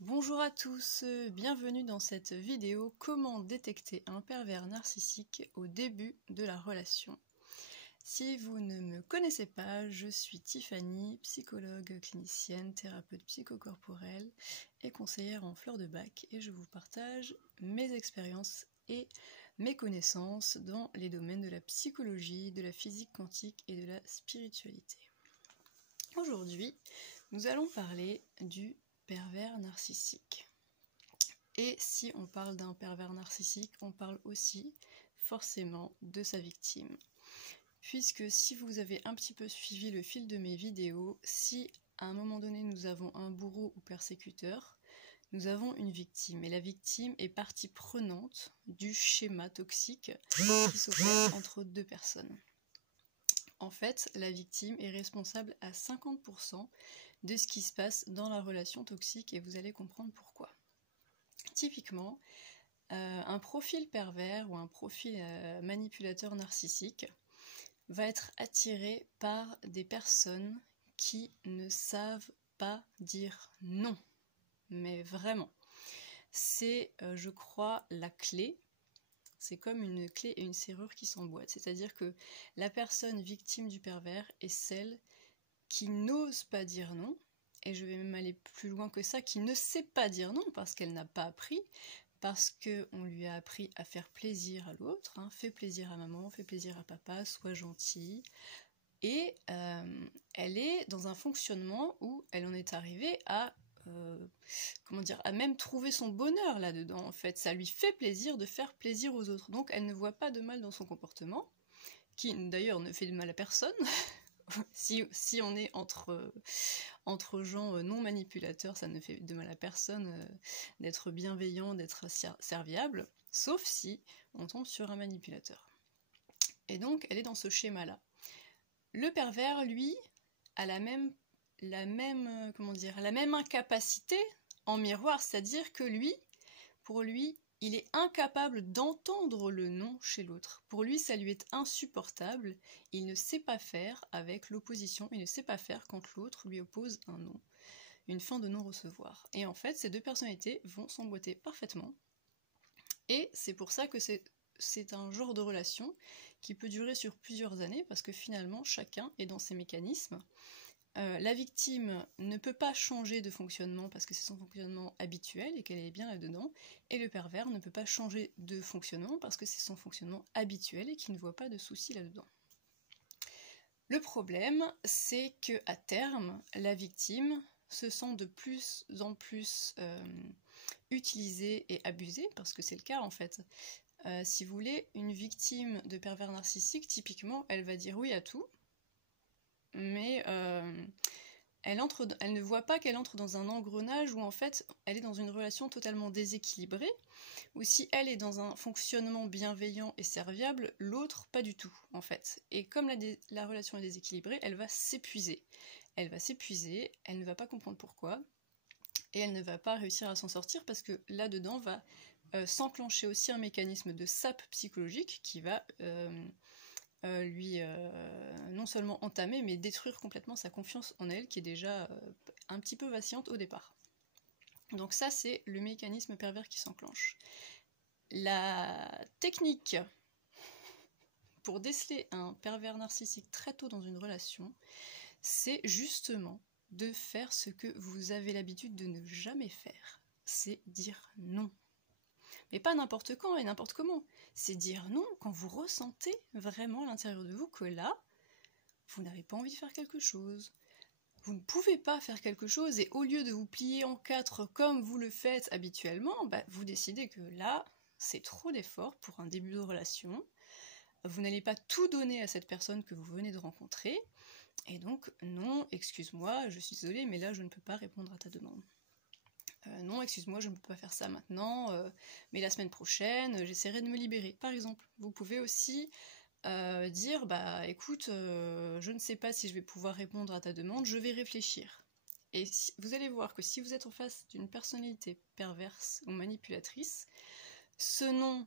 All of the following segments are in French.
Bonjour à tous, bienvenue dans cette vidéo comment détecter un pervers narcissique au début de la relation. Si vous ne me connaissez pas, je suis Tiffany, psychologue clinicienne, thérapeute psychocorporelle et conseillère en fleurs de bac et je vous partage mes expériences et mes connaissances dans les domaines de la psychologie, de la physique quantique et de la spiritualité. Aujourd'hui, nous allons parler du pervers narcissique. Et si on parle d'un pervers narcissique, on parle aussi forcément de sa victime. Puisque si vous avez un petit peu suivi le fil de mes vidéos, si à un moment donné nous avons un bourreau ou persécuteur, nous avons une victime. Et la victime est partie prenante du schéma toxique qui s'opère entre deux personnes. En fait, la victime est responsable à 50% de ce qui se passe dans la relation toxique et vous allez comprendre pourquoi. Typiquement, un profil pervers ou un profil manipulateur narcissique va être attiré par des personnes qui ne savent pas dire non. Mais vraiment, c'est, je crois, la clé. C'est comme une clé et une serrure qui s'emboîtent. C'est-à-dire que la personne victime du pervers est celle qui n'ose pas dire non, et je vais même aller plus loin que ça, qui ne sait pas dire non parce qu'elle n'a pas appris, parce qu'on lui a appris à faire plaisir à l'autre, hein, fais plaisir à maman, fais plaisir à papa, sois gentil, et elle est dans un fonctionnement où elle en est arrivée à à même trouver son bonheur là-dedans, en fait. Ça lui fait plaisir de faire plaisir aux autres, donc elle ne voit pas de mal dans son comportement, qui d'ailleurs ne fait de mal à personne, si on est entre gens non manipulateurs, ça ne fait de mal à personne d'être bienveillant, d'être serviable, sauf si on tombe sur un manipulateur. Et donc, elle est dans ce schéma-là. Le pervers, lui, a la même incapacité en miroir, c'est-à-dire que pour lui, il est incapable d'entendre le non chez l'autre. Pour lui, ça lui est insupportable. Il ne sait pas faire avec l'opposition. Il ne sait pas faire quand l'autre lui oppose un non, une fin de non-recevoir. Et en fait, ces deux personnalités vont s'emboîter parfaitement. Et c'est pour ça que c'est un genre de relation qui peut durer sur plusieurs années, parce que finalement, chacun est dans ses mécanismes. La victime ne peut pas changer de fonctionnement parce que c'est son fonctionnement habituel et qu'elle est bien là-dedans, et le pervers ne peut pas changer de fonctionnement parce que c'est son fonctionnement habituel et qu'il ne voit pas de soucis là-dedans. Le problème, c'est qu'à terme, la victime se sent de plus en plus utilisée et abusée, parce que c'est le cas en fait. Si vous voulez, une victime de pervers narcissique, typiquement, elle va dire oui à tout, mais elle ne voit pas qu'elle entre dans un engrenage où en fait elle est dans une relation totalement déséquilibrée, où si elle est dans un fonctionnement bienveillant et serviable, l'autre pas du tout en fait. Et comme la relation est déséquilibrée, elle va s'épuiser. Elle ne va pas comprendre pourquoi, et elle ne va pas réussir à s'en sortir parce que là-dedans va s'enclencher aussi un mécanisme de sape psychologique qui va lui non seulement entamer, mais détruire complètement sa confiance en elle, qui est déjà un petit peu vacillante au départ. Donc ça, c'est le mécanisme pervers qui s'enclenche. La technique pour déceler un pervers narcissique très tôt dans une relation, c'est justement de faire ce que vous avez l'habitude de ne jamais faire, c'est dire non. Mais pas n'importe quand et n'importe comment. C'est dire non quand vous ressentez vraiment à l'intérieur de vous que là, vous n'avez pas envie de faire quelque chose. Vous ne pouvez pas faire quelque chose et au lieu de vous plier en quatre comme vous le faites habituellement, vous décidez que là, c'est trop d'efforts pour un début de relation. Vous n'allez pas tout donner à cette personne que vous venez de rencontrer. Et donc, non, excuse-moi, je suis désolée, mais là, je ne peux pas répondre à ta demande. Non, excuse-moi, je ne peux pas faire ça maintenant, mais la semaine prochaine, j'essaierai de me libérer. Par exemple, vous pouvez aussi dire, écoute, je ne sais pas si je vais pouvoir répondre à ta demande, je vais réfléchir. Et vous allez voir que si vous êtes en face d'une personnalité perverse ou manipulatrice, ce non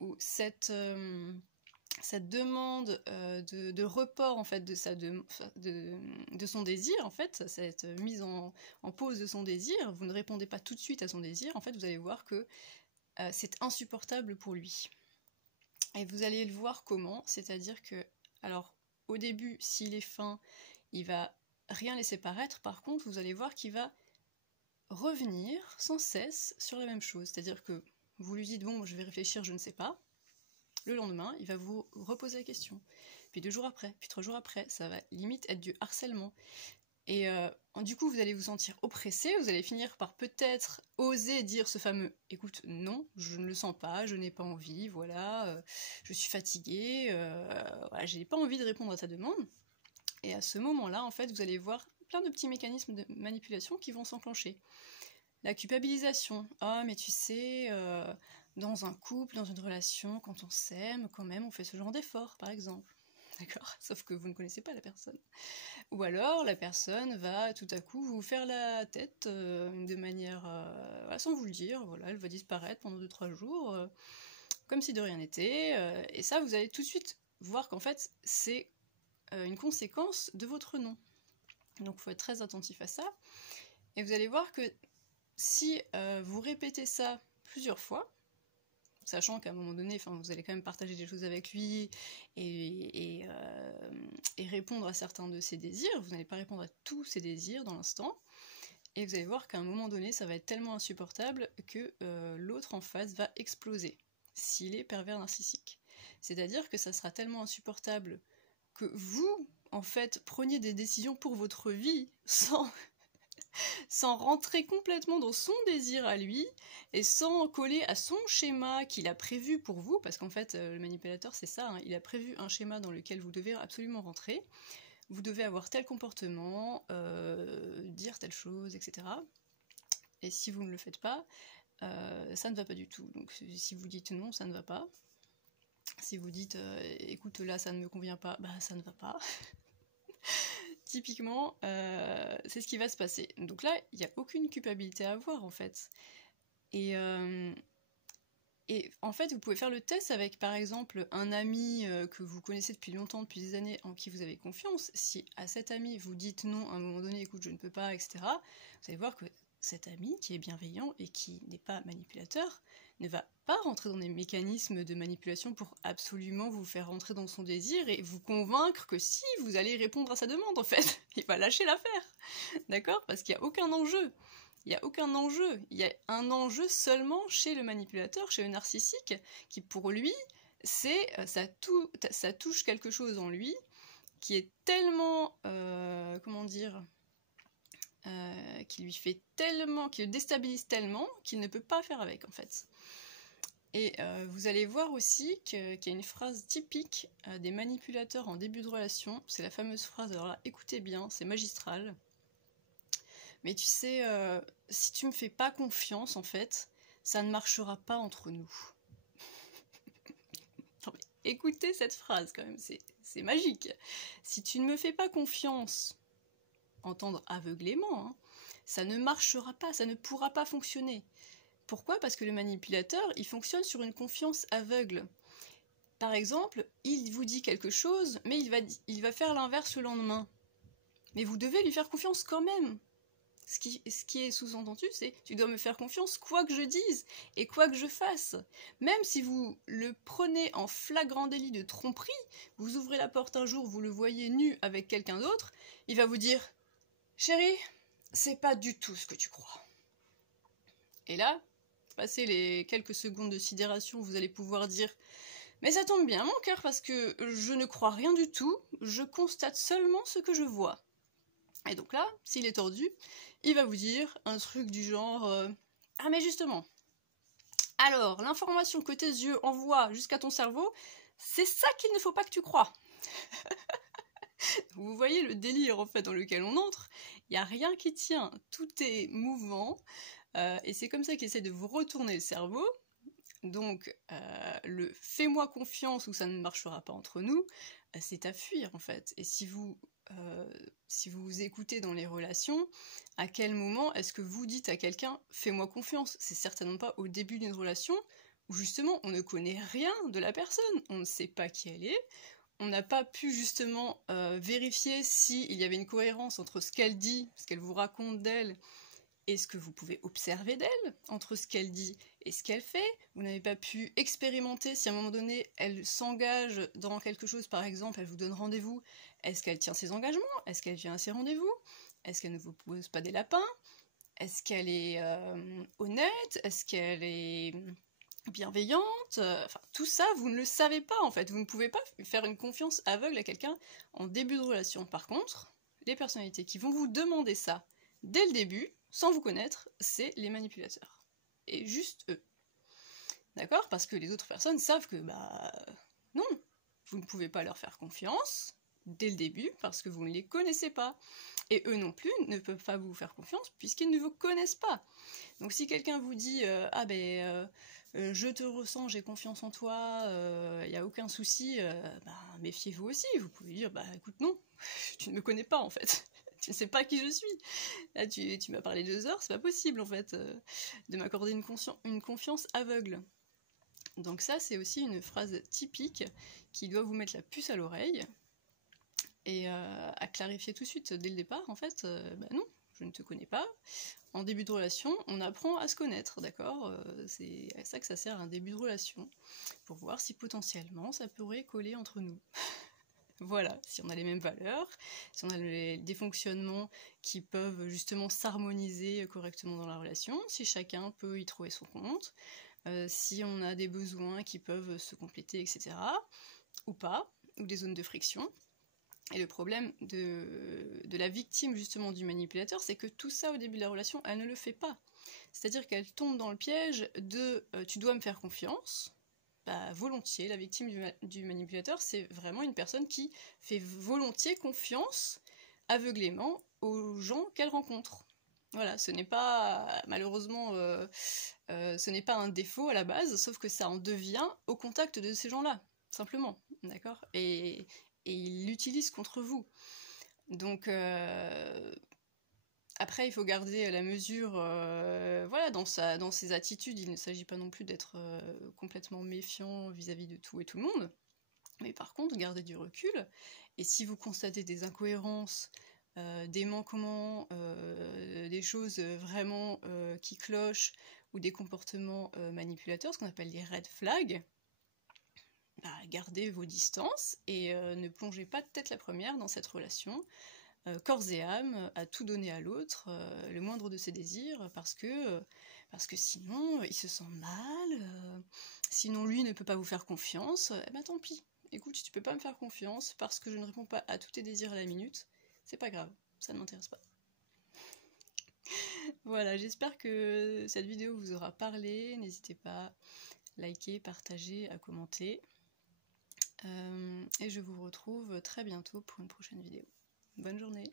ou cette cette demande de report en fait de son désir, en fait, cette mise en pause de son désir, vous ne répondez pas tout de suite à son désir, en fait vous allez voir que c'est insupportable pour lui. Et vous allez le voir comment, c'est-à-dire que, alors au début, s'il est fin, il va rien laisser paraître, par contre vous allez voir qu'il va revenir sans cesse sur la même chose, c'est-à-dire que vous lui dites bon je vais réfléchir, je ne sais pas. Le lendemain, il va vous reposer la question. Puis 2 jours après, puis 3 jours après, ça va limite être du harcèlement. Et du coup, vous allez vous sentir oppressé, vous allez finir par peut-être oser dire ce fameux « écoute, non, je ne le sens pas, je n'ai pas envie, voilà, je suis fatiguée, voilà, j'ai pas envie de répondre à ta demande ». Et à ce moment-là, en fait, vous allez voir plein de petits mécanismes de manipulation qui vont s'enclencher. La culpabilisation. « Ah, mais tu sais, dans un couple, dans une relation, quand on s'aime, quand même, on fait ce genre d'effort, par exemple. » D'accord ? Sauf que vous ne connaissez pas la personne. Ou alors, la personne va tout à coup vous faire la tête de manière... sans vous le dire, voilà, elle va disparaître pendant 2-3 jours, comme si de rien n'était. Et ça, vous allez tout de suite voir qu'en fait, c'est une conséquence de votre non. Donc, il faut être très attentif à ça. Et vous allez voir que si vous répétez ça plusieurs fois, sachant qu'à un moment donné, vous allez quand même partager des choses avec lui et répondre à certains de ses désirs, vous n'allez pas répondre à tous ses désirs dans l'instant, et vous allez voir qu'à un moment donné, ça va être tellement insupportable que l'autre en face va exploser, s'il est pervers narcissique. C'est-à-dire que ça sera tellement insupportable que vous, en fait, preniez des décisions pour votre vie sans rentrer complètement dans son désir à lui, et sans coller à son schéma qu'il a prévu pour vous, parce qu'en fait, le manipulateur, c'est ça, hein, il a prévu un schéma dans lequel vous devez absolument rentrer, vous devez avoir tel comportement, dire telle chose, etc. Et si vous ne le faites pas, ça ne va pas du tout. Donc si vous dites non, ça ne va pas. Si vous dites écoute, là, ça ne me convient pas, bah ça ne va pas. Typiquement, c'est ce qui va se passer. Donc là, il n'y a aucune culpabilité à avoir, en fait. Et en fait, vous pouvez faire le test avec, par exemple, un ami que vous connaissez depuis longtemps, depuis des années, en qui vous avez confiance. Si à cet ami, vous dites non, à un moment donné, écoute, je ne peux pas, etc., vous allez voir que cet ami, qui est bienveillant et qui n'est pas manipulateur, ne va pas rentrer dans des mécanismes de manipulation pour absolument vous faire rentrer dans son désir et vous convaincre que si, vous allez répondre à sa demande, en fait. Il va lâcher l'affaire. D'accord ? Parce qu'il n'y a aucun enjeu. Il n'y a aucun enjeu. Il y a un enjeu seulement chez le manipulateur, chez le narcissique, qui pour lui, c'est ça touche quelque chose en lui qui est tellement, comment dire, qui lui fait tellement, qui le déstabilise tellement qu'il ne peut pas faire avec, en fait. Et vous allez voir aussi qu'il y a une phrase typique des manipulateurs en début de relation, c'est la fameuse phrase, alors là, écoutez bien, c'est magistral. Mais tu sais, si tu me fais pas confiance, en fait, ça ne marchera pas entre nous. Non, mais écoutez cette phrase, quand même, c'est magique. Si tu ne me fais pas confiance, entendre aveuglément, hein, ça ne marchera pas, ça ne pourra pas fonctionner. Pourquoi ? Parce que le manipulateur, il fonctionne sur une confiance aveugle. Par exemple, il vous dit quelque chose, mais il va faire l'inverse le lendemain. Mais vous devez lui faire confiance quand même. Ce qui est sous-entendu, c'est « tu dois me faire confiance quoi que je dise et quoi que je fasse ». Même si vous le prenez en flagrant délit de tromperie, vous ouvrez la porte un jour, vous le voyez nu avec quelqu'un d'autre, il va vous dire « chérie, c'est pas du tout ce que tu crois ». Et là, passé les quelques secondes de sidération, vous allez pouvoir dire « mais ça tombe bien mon cœur parce que je ne crois rien du tout, je constate seulement ce que je vois ». Et donc là, s'il est tordu, il va vous dire un truc du genre « ah mais justement, alors l'information que tes yeux envoient jusqu'à ton cerveau, c'est ça qu'il ne faut pas que tu crois ». Vous voyez le délire en fait dans lequel on entre, il n'y a rien qui tient, tout est mouvant, et c'est comme ça qu'il essaie de vous retourner le cerveau. Donc le « fais-moi confiance » ou « ça ne marchera pas entre nous », c'est à fuir en fait. Et si vous vous écoutez dans les relations, à quel moment est-ce que vous dites à quelqu'un « fais-moi confiance » ? C'est certainement pas au début d'une relation où justement on ne connaît rien de la personne, on ne sait pas qui elle est, on n'a pas pu justement vérifier s'il y avait une cohérence entre ce qu'elle dit, ce qu'elle vous raconte d'elle, et ce que vous pouvez observer d'elle, entre ce qu'elle dit et ce qu'elle fait. Vous n'avez pas pu expérimenter si à un moment donné elle s'engage dans quelque chose, par exemple, elle vous donne rendez-vous, est-ce qu'elle tient ses engagements? Est-ce qu'elle vient à ses rendez-vous? Est-ce qu'elle ne vous pose pas des lapins? Est-ce qu'elle est honnête? Est-ce qu'elle est bienveillante? Enfin, tout ça, vous ne le savez pas en fait. Vous ne pouvez pas faire une confiance aveugle à quelqu'un en début de relation. Par contre, les personnalités qui vont vous demander ça dès le début, sans vous connaître, c'est les manipulateurs. Et juste eux. D'accord? Parce que les autres personnes savent que, bah, non, vous ne pouvez pas leur faire confiance dès le début parce que vous ne les connaissez pas. Et eux non plus ne peuvent pas vous faire confiance puisqu'ils ne vous connaissent pas. Donc si quelqu'un vous dit ah ben je te ressens, j'ai confiance en toi, il n'y a aucun souci, bah, méfiez-vous aussi. Vous pouvez dire bah écoute non, tu ne me connais pas en fait. Tu ne sais pas qui je suis. Là tu m'as parlé 2 heures, c'est pas possible en fait de m'accorder une confiance aveugle. Donc ça c'est aussi une phrase typique qui doit vous mettre la puce à l'oreille. Et à clarifier tout de suite dès le départ, en fait, bah non, je ne te connais pas. En début de relation, on apprend à se connaître, d'accord? C'est à ça que ça sert un début de relation, pour voir si potentiellement ça pourrait coller entre nous. Voilà, si on a les mêmes valeurs, si on a des fonctionnements qui peuvent justement s'harmoniser correctement dans la relation, si chacun peut y trouver son compte, si on a des besoins qui peuvent se compléter, etc. Ou pas, ou des zones de friction. Et le problème de la victime justement du manipulateur, c'est que tout ça au début de la relation, elle ne le fait pas. C'est-à-dire qu'elle tombe dans le piège de tu dois me faire confiance. Bah, volontiers, la victime du manipulateur, c'est vraiment une personne qui fait volontiers confiance aveuglément aux gens qu'elle rencontre. Voilà, ce n'est pas, malheureusement, ce n'est pas un défaut à la base, sauf que ça en devient au contact de ces gens-là, simplement, d'accord? Et il l'utilise contre vous. Donc, après, il faut garder la mesure, voilà, dans ses attitudes. Il ne s'agit pas non plus d'être complètement méfiant vis-à-vis de tout et tout le monde. Mais par contre, gardez du recul. Et si vous constatez des incohérences, des manquements, des choses vraiment qui clochent, ou des comportements manipulateurs, ce qu'on appelle des red flags, bah, gardez vos distances et ne plongez pas tête la première dans cette relation, corps et âme, à tout donner à l'autre, le moindre de ses désirs, parce que sinon il se sent mal, sinon lui ne peut pas vous faire confiance, eh ben tant pis. Écoute, tu peux pas me faire confiance parce que je ne réponds pas à tous tes désirs à la minute, c'est pas grave, ça ne m'intéresse pas. Voilà, j'espère que cette vidéo vous aura parlé, n'hésitez pas à liker, partager, à commenter. Et je vous retrouve très bientôt pour une prochaine vidéo. Bonne journée!